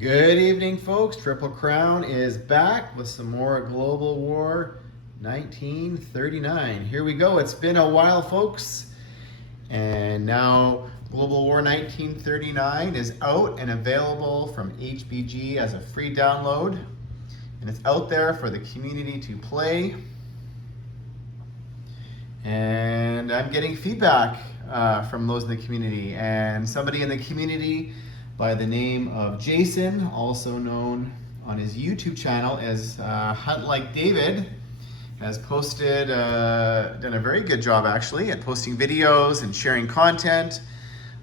Good evening, folks. Triple Crown is back with some more Global War 1939. Here we go. It's been a while, folks. And now Global War 1939 is out and available from HBG as a free download. And it's out there for the community to play. And I'm getting feedback from those in the community. And somebody in the community by the name of Jason, also known on his YouTube channel as Hunt Like David, has posted, done a very good job actually at posting videos and sharing content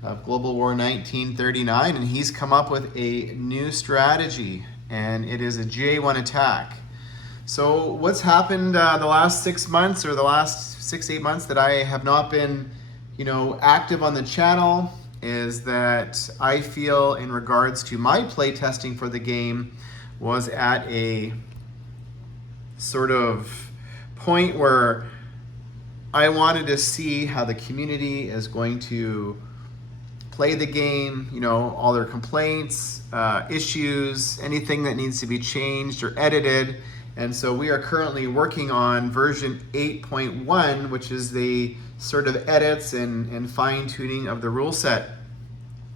of Global War 1939, and he's come up with a new strategy, and it is a V8.1 attack. So what's happened the last 6 months, or the last 6-8 months that I have not been, active on the channel, is that I feel in regards to my play testing for the game was at a sort of point where I wanted to see how the community is going to play the game, all their complaints, issues, anything that needs to be changed or edited. And so we are currently working on version 8.1, which is the sort of edits and fine-tuning of the rule set.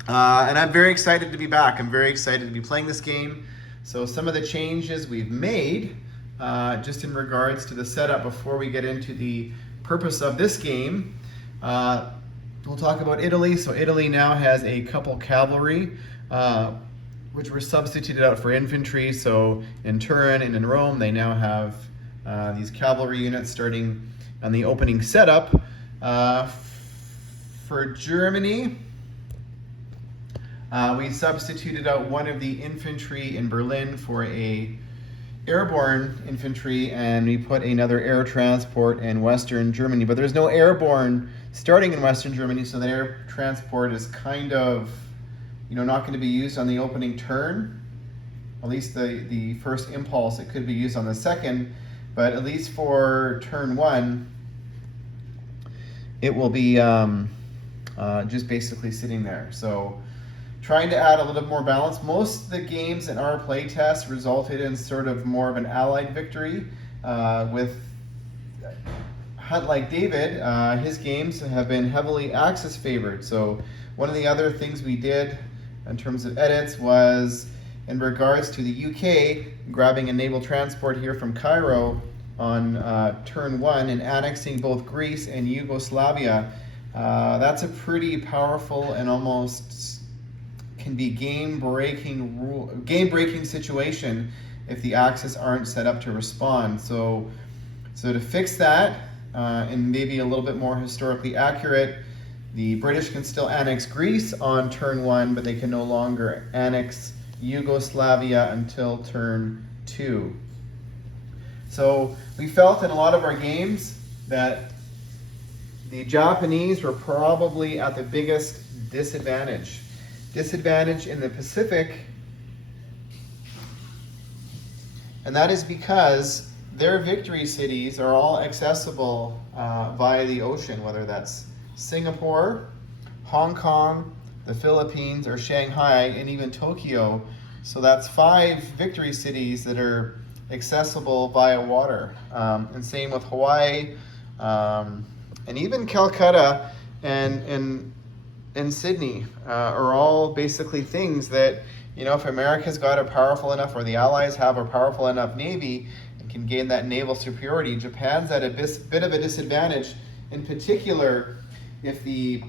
And I'm very excited to be back. I'm very excited to be playing this game. So some of the changes we've made, just in regards to the setup before we get into the purpose of this game, we'll talk about Italy. So Italy now has a couple cavalry, which were substituted out for infantry. So in Turin and in Rome, they now have these cavalry units starting on the opening setup. For Germany, we substituted out one of the infantry in Berlin for a airborne infantry, and we put another air transport in Western Germany. But there's no airborne starting in Western Germany, so the air transport is kind of not going to be used on the opening turn. At least the first impulse, it could be used on the second, but at least for turn one, it will be just basically sitting there. So trying to add a little more balance. Most of the games in our playtest resulted in sort of more of an allied victory. With Hunt Like David, his games have been heavily Axis favored. So one of the other things we did in terms of edits was in regards to the UK, grabbing a naval transport here from Cairo on turn one and annexing both Greece and Yugoslavia. That's a pretty powerful and almost can be game-breaking situation if the Axis aren't set up to respond. So to fix that and maybe a little bit more historically accurate, the British can still annex Greece on turn one, but they can no longer annex Yugoslavia until turn two. So we felt in a lot of our games that the Japanese were probably at the biggest disadvantage. Disadvantage in the Pacific, and that is because their victory cities are all accessible via the ocean, whether that's Singapore, Hong Kong, the Philippines, or Shanghai, and even Tokyo. So that's 5 victory cities that are accessible via water. And same with Hawaii, and even Calcutta and Sydney are all basically things that, if America's got a powerful enough, or the Allies have a powerful enough Navy and can gain that naval superiority, Japan's at a bit of a disadvantage, in particular if the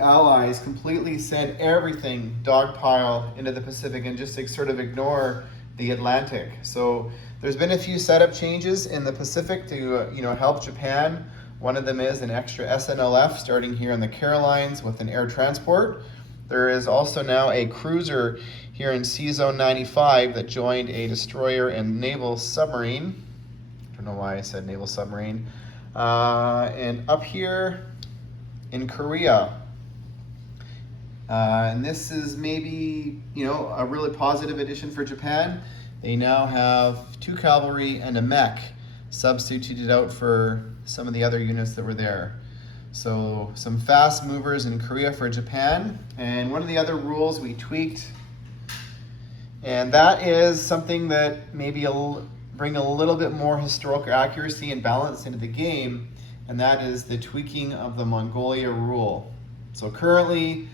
Allies completely send everything dogpile into the Pacific and just sort of ignore the Atlantic. So there's been a few setup changes in the Pacific to help Japan. One of them is an extra SNLF starting here in the Carolines with an air transport. There is also now a cruiser here in Sea Zone 95 that joined a destroyer and naval submarine. I don't know why I said naval submarine. And up here in Korea, and this is maybe a really positive addition for Japan. They now have 2 cavalry and a mech substituted out for some of the other units that were there. So some fast movers in Korea for Japan. And one of the other rules we tweaked And that is something that maybe bring a little bit more historical accuracy and balance into the game, and that is the tweaking of the Mongolia rule. So currently,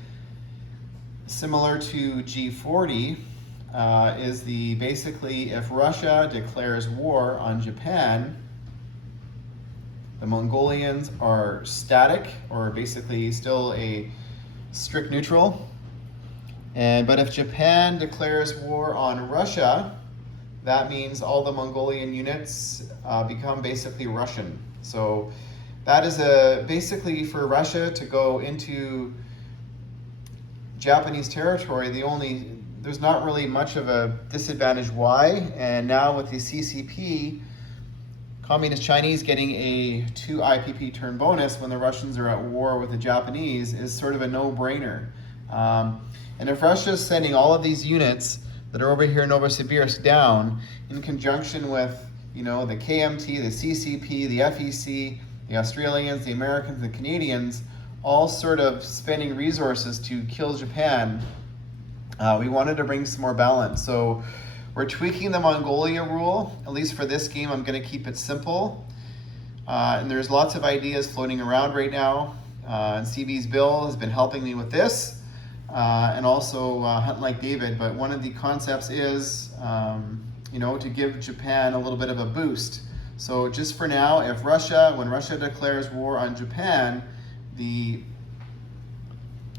similar to G40, is basically if Russia declares war on Japan, the Mongolians are static, or basically still a strict neutral. But if Japan declares war on Russia, that means all the Mongolian units become basically Russian. So that is basically for Russia to go into Japanese territory. There's not really much of a disadvantage. Why? And now with the CCP, Communist Chinese getting a 2 IPP turn bonus when the Russians are at war with the Japanese is sort of a no-brainer. And if Russia's sending all of these units that are over here in Novosibirsk down in conjunction with, the KMT, the CCP, the FEC, the Australians, the Americans, the Canadians, all sort of spending resources to kill Japan, we wanted to bring some more balance. So we're tweaking the Mongolia rule. At least for this game, I'm going to keep it simple. And there's lots of ideas floating around right now. And CB's Bill has been helping me with this. And also Hunt Like David. But one of the concepts is, to give Japan a little bit of a boost. So just for now, when Russia declares war on Japan, the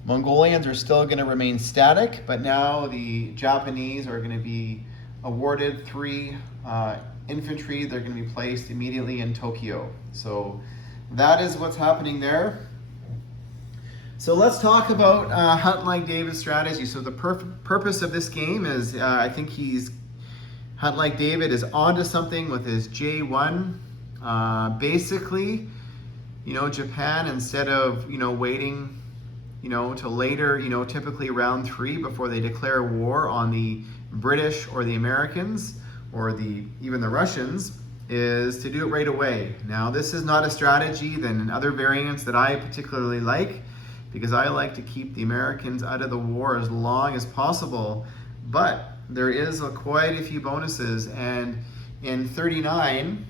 Mongolians are still going to remain static, but now the Japanese are going to be awarded 3 infantry. They're going to be placed immediately in Tokyo. So that is what's happening there. So let's talk about Hunt Like David's strategy. So the purpose of this game is, I think Hunt Like David is onto something with his J1. Basically, Japan, instead of, waiting, till later, typically round 3 before they declare war on the British or the Americans or even the Russians, is to do it right away. Now, this is not a strategy than other variants that I particularly like, because I like to keep the Americans out of the war as long as possible. But there is quite a few bonuses, and in 39,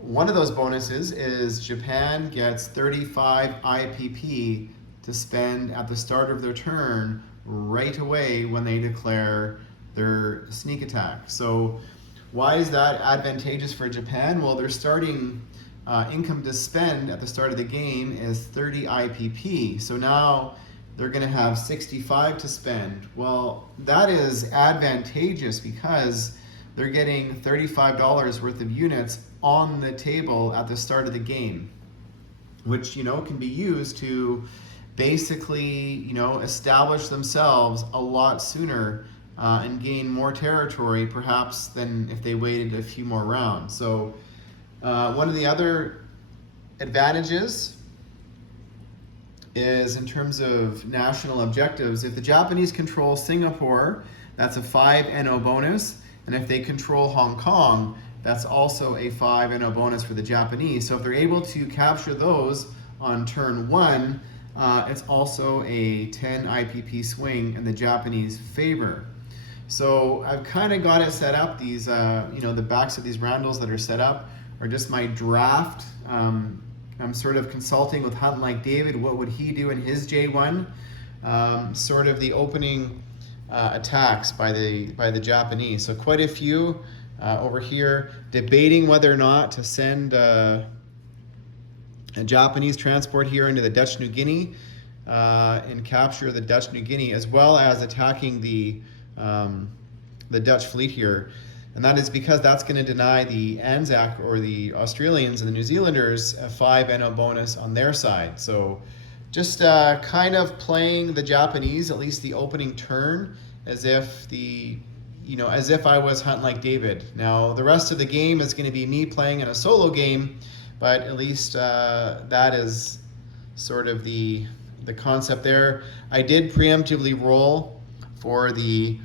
one of those bonuses is Japan gets 35 IPP to spend at the start of their turn right away when they declare their sneak attack. So why is that advantageous for Japan? Well, their starting income to spend at the start of the game is 30 IPP. So now they're going to have 65 to spend. Well, that is advantageous because they're getting $35 worth of units on the table at the start of the game, which, can be used to basically, establish themselves a lot sooner and gain more territory, perhaps, than if they waited a few more rounds. So one of the other advantages is in terms of national objectives. If the Japanese control Singapore, that's a 5 NO bonus. And if they control Hong Kong, that's also a 5 NO bonus for the Japanese. So if they're able to capture those on turn 1, it's also a 10 IPP swing in the Japanese favor. So I've kind of got it set up. These, the backs of these roundels that are set up are just my draft. I'm sort of consulting with Hunt Like David. What would he do in his J1? Sort of the opening attacks by the Japanese. So quite a few over here debating whether or not to send a Japanese transport here into the Dutch New Guinea and capture the Dutch New Guinea, as well as attacking the Dutch fleet here. And that is because that's going to deny the Anzac or the Australians and the New Zealanders a 5 NO bonus on their side. So just kind of playing the Japanese, at least the opening turn, as if I was Hunt Like David. Now, the rest of the game is going to be me playing in a solo game, but at least that is sort of the concept there. I did preemptively roll for the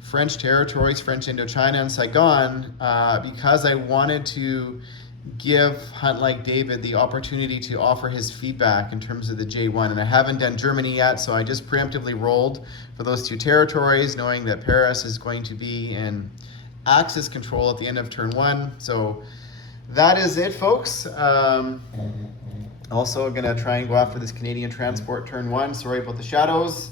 French territories, French Indochina and Saigon, because I wanted to give Hunt Like David the opportunity to offer his feedback in terms of the J1. And I haven't done Germany yet, so I just preemptively rolled for those two territories, knowing that Paris is going to be in axis control at the end of turn 1. So that is it, folks. Also going to try and go after this Canadian transport turn 1. Sorry about the shadows.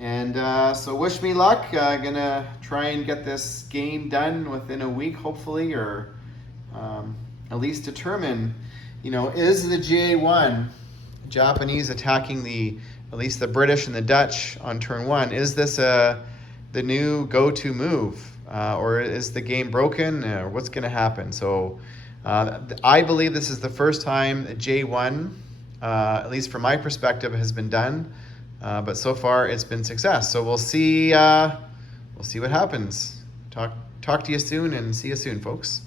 And so wish me luck. Gonna try and get this game done within a week, hopefully, or at least determine, is the J1 Japanese attacking at least the British and the Dutch on turn 1? Is this the new go-to move, or is the game broken? Or what's going to happen? So I believe this is the first time J1, at least from my perspective, has been done. But so far it's been success. So we'll see what happens. Talk to you soon, and see you soon, folks.